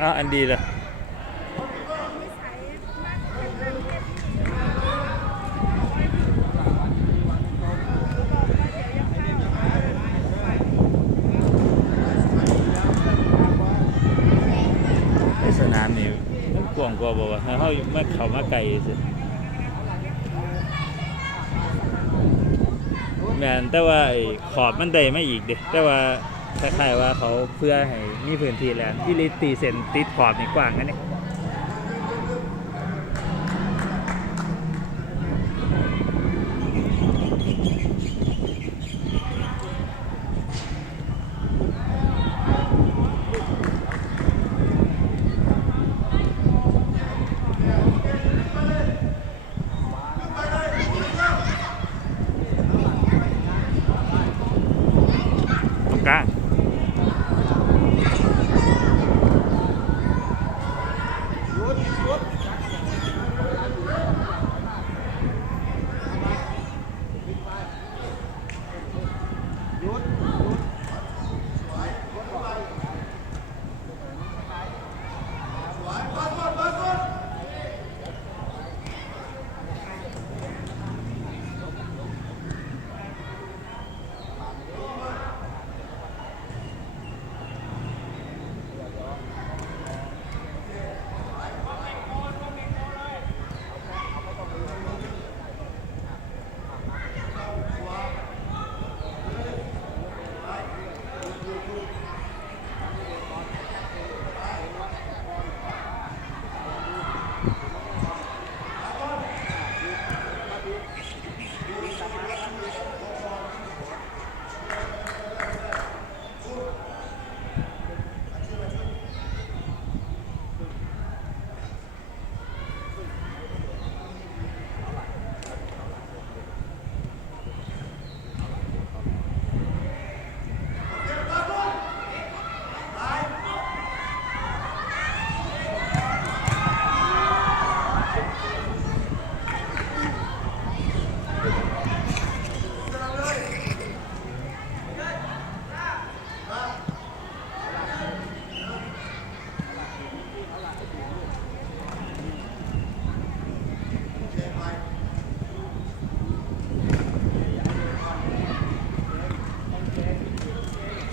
อ้าอันดีเลยไอ้สนามนี่มันกว้างกว่าบ่วะถ้าเขามาเข้ามาไกลสิแม่นแต่ว่าขอบมันได้ไม่อีกเด้แต่ว่า คล้ายๆว่าเขาเพื่อให้มีพื้นที่แล้วที่ลิตีเส้นติดขอบนี่กว้างนั่นเอง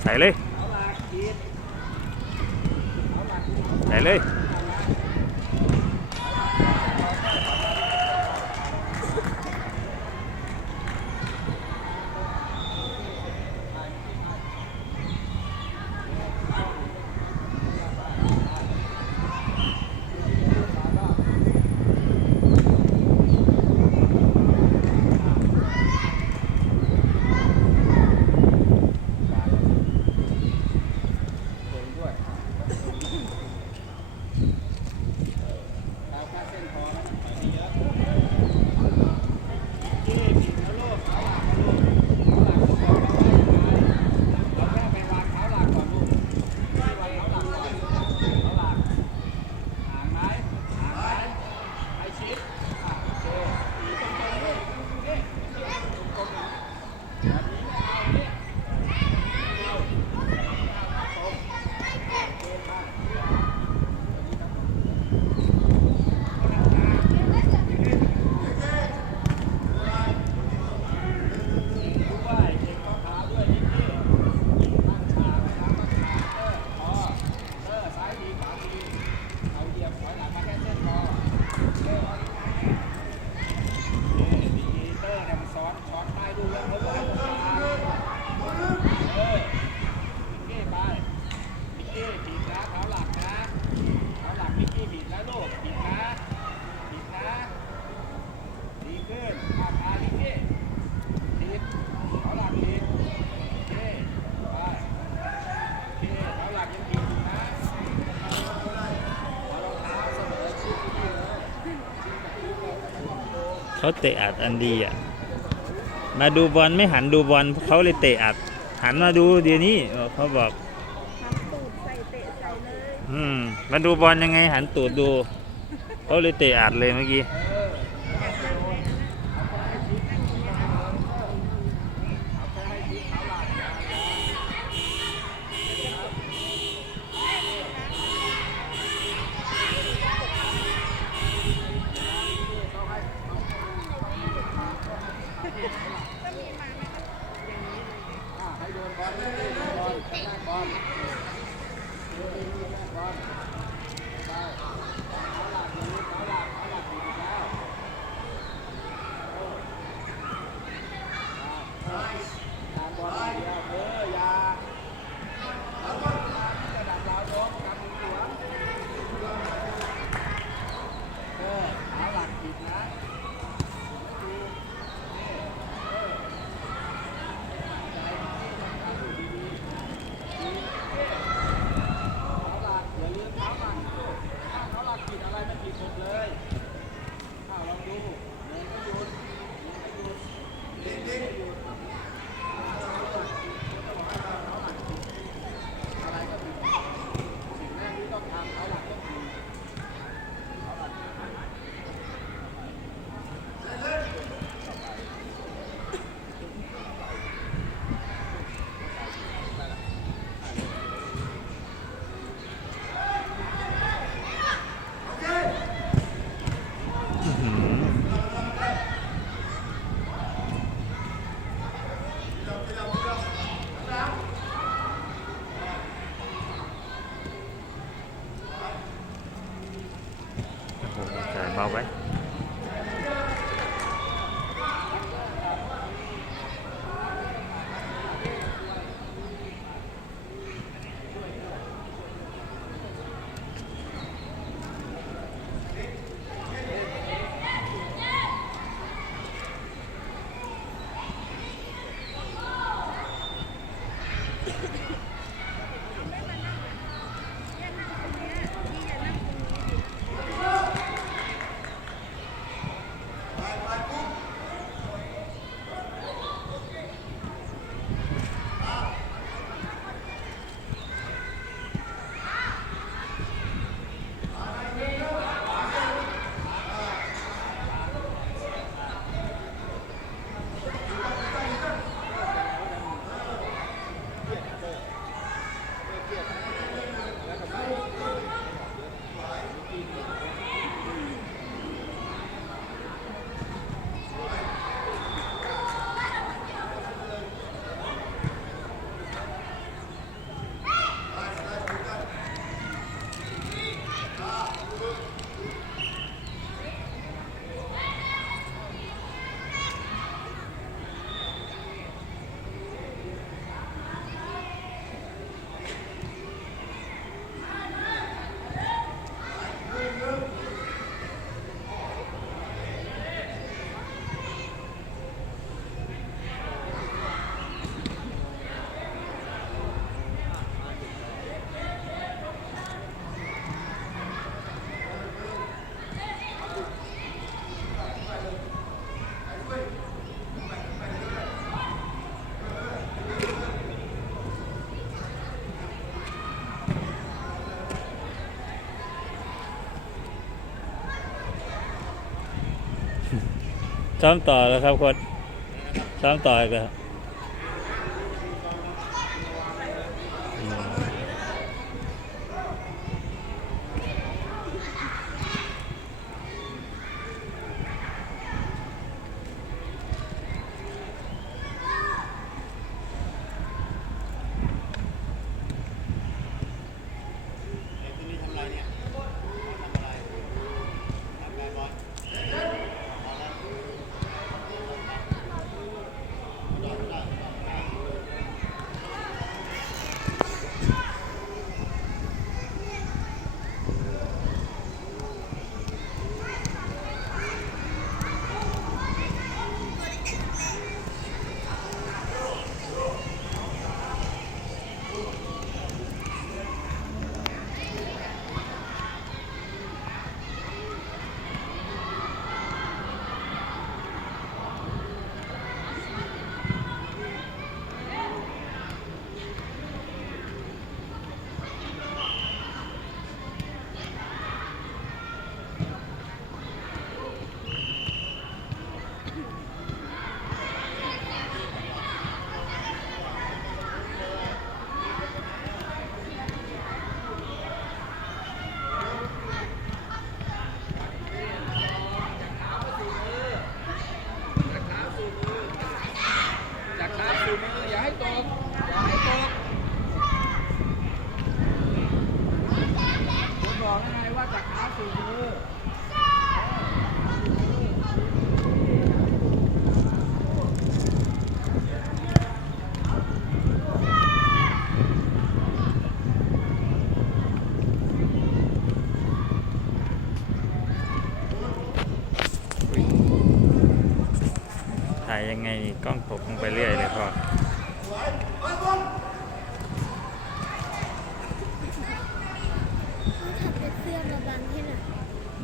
ใส่เลย ใส่เลย เขาเตะอัดอันดีอะมาดูบอลไม่หันดูบอลเขาเลยเตะอัด หันมาดูเดี๋ยวนี้เขาบอกทำตูดใส่เตะใส่เลยอืมมาดูบอลยังไงหันตูดดูเขาเลยเตะอัดเลยเมื่อกี้ เอื้อหือโอ้โหจ่ายเบาไว้ ซ้อมต่อแล้วครับโคนซ้อมต่ออีกแล้ว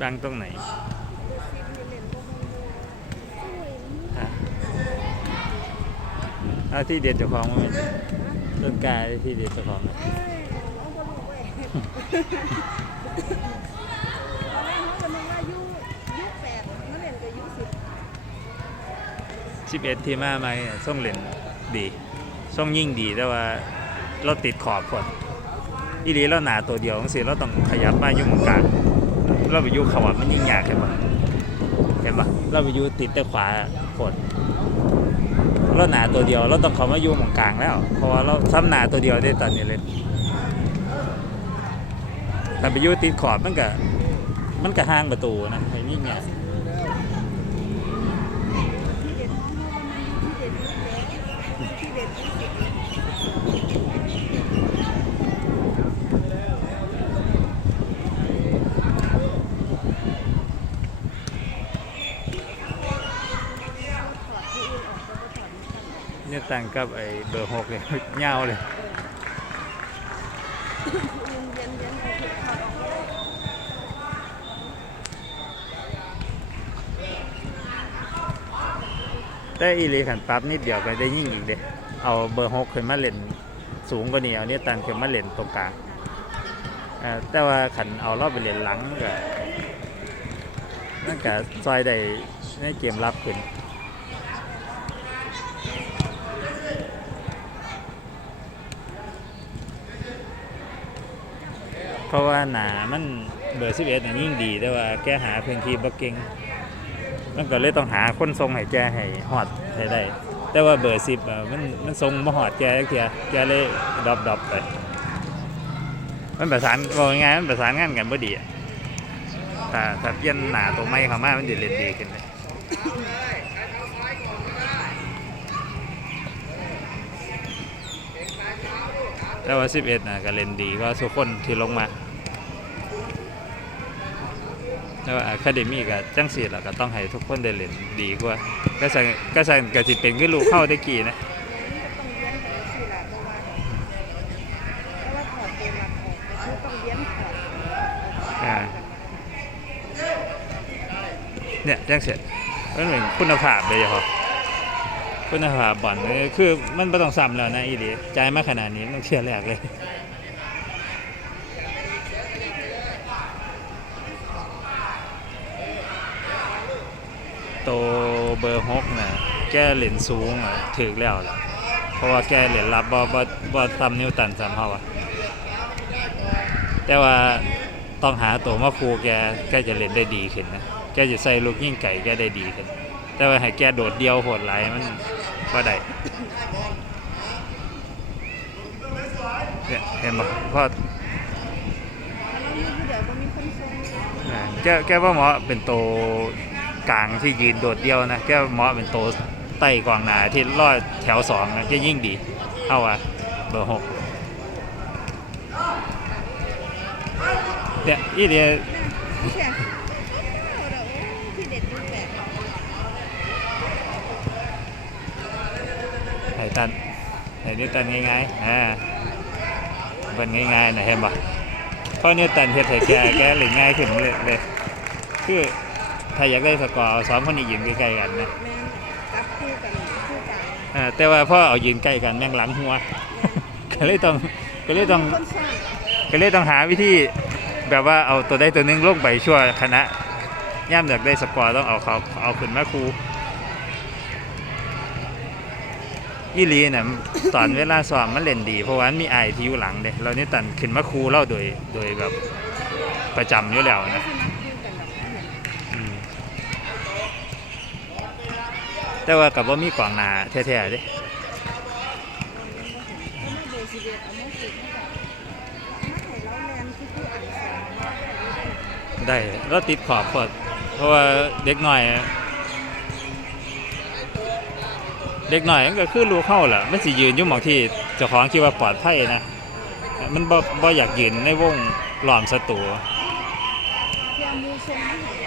ดังตรงไหนเอาที่เด็ดเจ้าของมาเป็นต้นกล้าที่เด็ดเจ้าของนะเอ้ยเอาบ่รู้เว้ยตอนแรกเขาก็นึกว่าอายุยุคแปเล่นก็อายุสิบสิบเอ็ดที่มามาเนี่ยส่งเหรียญดีส่งยิ่งดีแต่ว่าเราติดขอบพอดอีหลีเราหนาตัวเดียวจังซี่เราต้องขยับมายู่งกลาง เราไปยูเขวามันยิ่งยากเห็นปะเห็นปะเราไปยูติดแต่ขวาคนเราหนาตัวเดียวเราต้องเข้ามายูของกลางแล้วเพราะว่าเราซ้ำหนาตัวเดียวได้ตอนนี้เลยแต่ไปยูติดขอบมันก็มันก็ห้างประตูนะไอ้นี่เนี่ย ที่เด็ดห้องเขาว่ามันที่เด็ดยุคแปดที่เด็ดยุคสิบ เนี่ย ต่งกับไอ้เบอร์หกเลยเงาเลยเลยแต่อีหลีขันปั๊บนิดเดียวก็ได้ยิ่งอีกเด้เอาเบอร์หกขึ้นมาเล่นสูงกว่านี้เอาเนี่ยต่างขึ้นมาเล่นตรงกลางแต่ว่าขันเอารอบไปเล่นหลังก็นั่นก็ซอยได้ในเกมรับขึ้น เพราะว่าหนามันเบอร์สิบเอ็ดยิ่งดีแต่ว่าแกหาพื้นที่บ่เก่งมันก็เลยต้องหาคนทรงให้แกให้ฮอดให้ได้ แต่ว่าเบอร์สิบมันมันทรงบ่ฮอดแกจักเทียแกเลยดรอปดรอปไป มันประสานบอกง่ายมันประสานงานกันบ่ดีอะถ้าถ้าเปลี่ยนหนาตัวใหม่เข้ามามันจะเล่นดีขึ้นเลย แต่ว่า 11น่ะก็เล่นดีกว่าทุกคนที่ลงมาแต่ว่าอะคาเดมี่กับจังสีล่ะก็ต้องให้ทุกคนได้เล่นดีกว่าก็สั่งก็สั่งก็สิเป็นคือลูกเข้าได้กี่นะต้องเลี้ยงแต่สิล่ะเพราะว่าเพราะว่าถอดตัวหลักออกก็คือต้องเลี้ยงถอดอ่าเนี่ยจังเสร็จมันเป็นคุณภาพเลยเหรอ คุณภาพบอลเลยคือมันไม่ต้องซ้ำแล้วนะอีหลีใจมาขนาดนี้ต้องเชื่อแรกเลยโตเบอร์หกนะแกเหรียญสูงอะถือแล้วล่ะเพราะว่าแกเหรียญรับบ่บ่บ่ตำนิวตันสามเฮาอะแต่ว่าต้องหาตัวมาครูแกแกจะเล่นได้ดีขึ้นนะแกจะใส่ลูกยิ่งไก่แกได้ดีขึ้นแต่ว่าให้แกโดดเดียวโหดไหลายมัน ก็ได้เนี่ยเห็นปะเพราะแล้วมีผู้เดียวก็มีคนทรงอ่าแกแกว่าเหมาะเป็นโตวกลางที่ยืนโดดเดียวนะแกเหมาะเป็นโตวไต่กวางหนาที่รอดแถวสองนะแกยิ่งดีเอาอะเบอร์หกเนี่ยอีเดีย แค่เอาเด้อโอ้ที่เด็ดยุคแปด ไห้ตัน ไห้นิวตันง่ายๆอ่าเป็นง่ายๆนะเห็นปะเพราะนิวตันเฮ็ดให้แกแกเลยง่ายขึ้นเลยเลยคือถ้าอยากได้สกอร์เอาสองคนนี้ยืนใกล้ๆกันนะแม่นจับคู่กันคู่กลางอ่าแต่ว่าพ่อเอายืนใกล้กันแม่งหลังหัวก็เลยต้องก็เลยต้องคนสร้างก็เลยต้องหาวิธีแบบว่าเอาตัวใดตัวหนึงลงไปช่วยคณะย่ามอยากได้สกอร์ต้องเอาเขาเอาขึ้นมาคู ยี่ลีน่ะตอนเวลาซ้อมมันเล่นดี เพราะว่ามันมีไอที่อยู่หลังเด้เรานี่ตันขึ้นมาคูเล่าโดยโดยแบบประจำอยู่แล้วนะแต่ว่ากับว่ามีกวางหนาแท้ๆเด้เอามาเบสิเดตเอามาฝึกให้แบบมาให้เราแลนคือผู้อ่านสอนได้เราติดขอบพอดเพราะว่าเด็กหน่อย เด็กหน่อยมันก็คือรู้เข้าแหละไม่สิยืนยุ่หมองที่เจ้าของคิดว่าปลอดภัยนะ มันบ่บ่อยากยืนในวงหลอมศัตรูเพื่อมูทรงให้เห็น